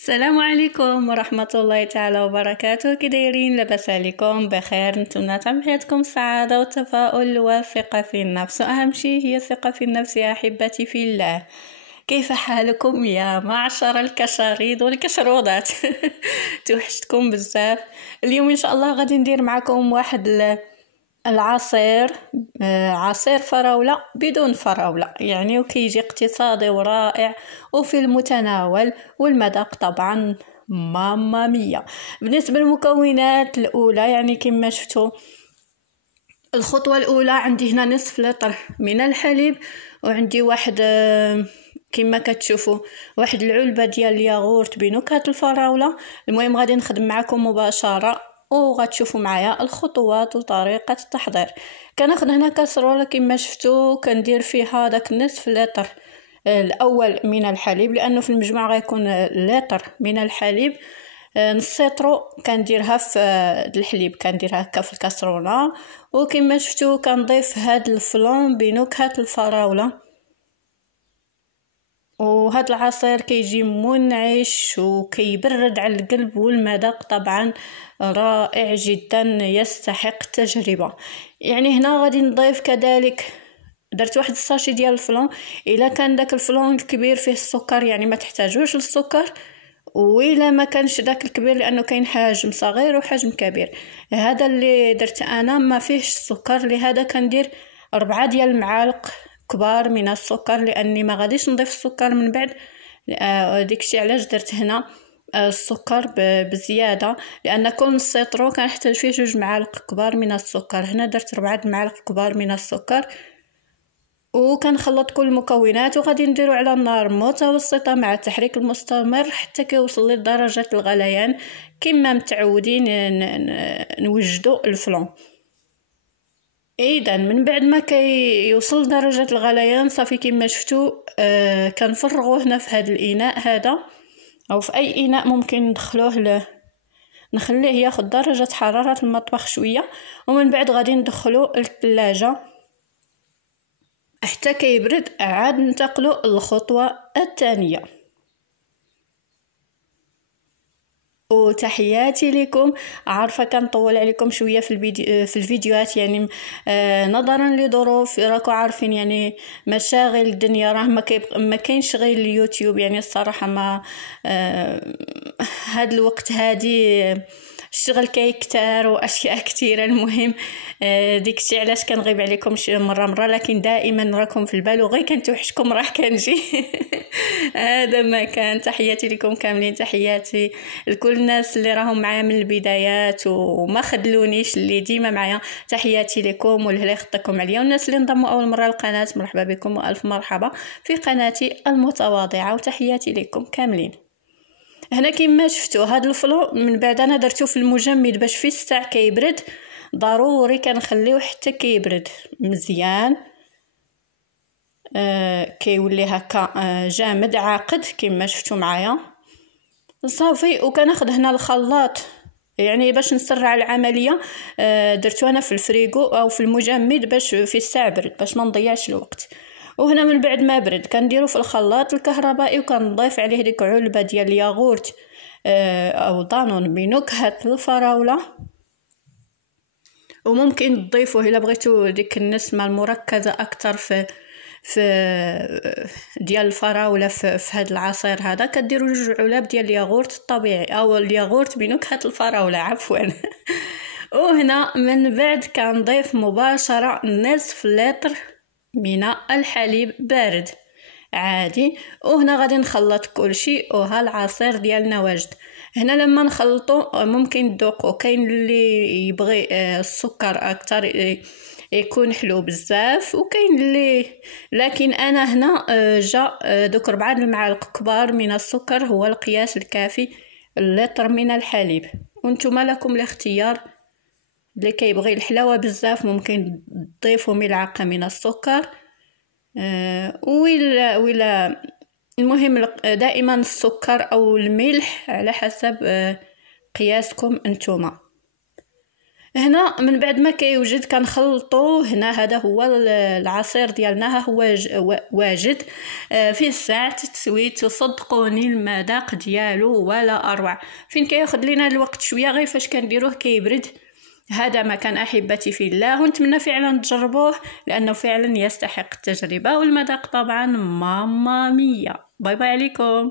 السلام عليكم ورحمة الله تعالى وبركاته. كي دايرين؟ لاباس عليكم؟ بخير؟ نتمنى تعم حياتكم السعادة والتفاؤل والثقة في النفس، وأهم شيء هي الثقة في النفس يا أحبتي في الله. كيف حالكم يا معشر الكشريد والكشرودات؟ توحشتكم بزاف. اليوم إن شاء الله غادي ندير معكم واحد العصير، عصير فراولة بدون فراولة يعني، وكيجي اقتصادي ورائع وفي المتناول، والمذاق طبعا ماما مية. بالنسبة للمكونات الأولى يعني كما شفتوا، الخطوة الأولى عندي هنا نصف لتر من الحليب، وعندي واحد كما كتشوفوا واحد العلبة ديال الياغورت بنكهة الفراولة. المهم غادي نخدم معكم مباشرة وغتشوفوا معايا الخطوات وطريقة التحضير. كناخذ هنا كاسرولة كما شفتوا، كندير فيها داك نصف لتر الاول من الحليب، لانه في المجموع غيكون لتر من الحليب. نص لتر كنديرها في الحليب، كنديرها هكا في الكاسرولة، وكما شفتوا كنضيف هاد الفلون بنكهة الفراولة. وهذا العصير كيجي منعش وكيبرد على القلب، والمذاق طبعا رائع جدا يستحق التجربة. يعني هنا غادي نضيف كذلك، درت واحد الساشي ديال الفلون. الا كان داك الفلون الكبير فيه السكر يعني ما تحتاجوش للسكر، وإلا ما كانش داك الكبير لانه كاين حجم صغير وحجم كبير. هذا اللي درت انا ما فيهش السكر، لهذا كندير 4 ديال المعالق كبار من السكر، لاني ما غاديش نضيف السكر من بعد. ديكشي علاش درت هنا السكر بزياده، لان كل نص لتر كنحتاج فيه 2 معالق كبار من السكر. هنا درت 4 معالق كبار من السكر، وكنخلط كل المكونات وغادي نديرو على النار متوسطه مع التحريك المستمر حتى كيوصل لدرجه الغليان كما متعودين نوجدوا الفلون. اذا من بعد ما كيوصل درجه الغليان صافي كما شفتوا، كنفرغوه هنا في هذا الاناء هذا، او في اي اناء ممكن ندخلوه نخليه ياخذ درجه حراره المطبخ شويه، ومن بعد غادي ندخلوه للثلاجه حتى كيبرد. عاد ننتقلوا للخطوه الثانيه. وتحياتي لكم، عارفه كنطول عليكم شويه في الفيديوهات يعني، نظرا لظروف راكم عارفين يعني، مشاغل الدنيا راه ما كاينش غير اليوتيوب يعني. الصراحه ما هاد الوقت هادي الشغل كيكتر واشياء كثيره. المهم ديكشي علاش كنغيب عليكم شي مره، لكن دائما راكم في البال، وغير كنتوحشكم راه كنجي. هذا ما كان. تحياتي لكم كاملين، تحياتي لكل الناس اللي راهم معايا من البدايات وما خذلونيش، اللي ديما معايا. تحياتي لكم واللي خطكم عليا، والناس اللي انضموا اول مره للقناه مرحبا بكم والف مرحبا في قناتي المتواضعه، وتحياتي لكم كاملين. هنا كما شفتوا هذا الفلو من بعد انا درتو في المجمد باش في الساعه كيبرد، ضروري كنخليوه حتى كيبرد مزيان. كيولي هكا جامد عاقد كما شفتوا معايا صافي. وكناخذ هنا الخلاط يعني باش نسرع العمليه، درتو انا في الفريغو او في المجمد باش في الساعه برد باش ما نضيعش الوقت. وهنا من بعد ما برد كنديرو في الخلاط الكهربائي، وكنضيف عليه ديك علبه ديال الياغورت او دانون بنكهه الفراوله. وممكن تضيفوا الا بغيتوا ديك النسمه المركزه اكثر في ديال الفراوله في هذا العصير هذا، كديروا 2 علب ديال الياغورت الطبيعي او الياغورت بنكهه الفراوله عفوا. وهنا من بعد كنضيف مباشره نصف لتر من الحليب بارد عادي، وهنا غادي نخلط كل شيء. وها العصير ديالنا واجد. هنا لما نخلطوا ممكن تذوقوا، كاين اللي يبغي السكر اكثر يكون حلو بزاف، وكاين اللي، لكن انا هنا جا دوك 4 المعالق كبار من السكر هو القياس الكافي لتر من الحليب. وانتم لكم الاختيار، اللي كيبغي الحلاوه بزاف ممكن تضيفوا ملعقه من السكر، ولا المهم دائما السكر او الملح على حسب قياسكم انتما. هنا من بعد ما كيوجد كنخلطوه. هنا هذا هو العصير ديالنا، ها هو واجد. فيه ساعة تسويت، وصدقوني المذاق ديالو ولا اروع. فين كياخد لينا الوقت شويه، غير فاش كنديروه كيبرد. هذا ما كان احبتي في الله، ونتمنى فعلا تجربوه لانه فعلا يستحق التجربه، والمذاق طبعا ماما مية. باي باي عليكم.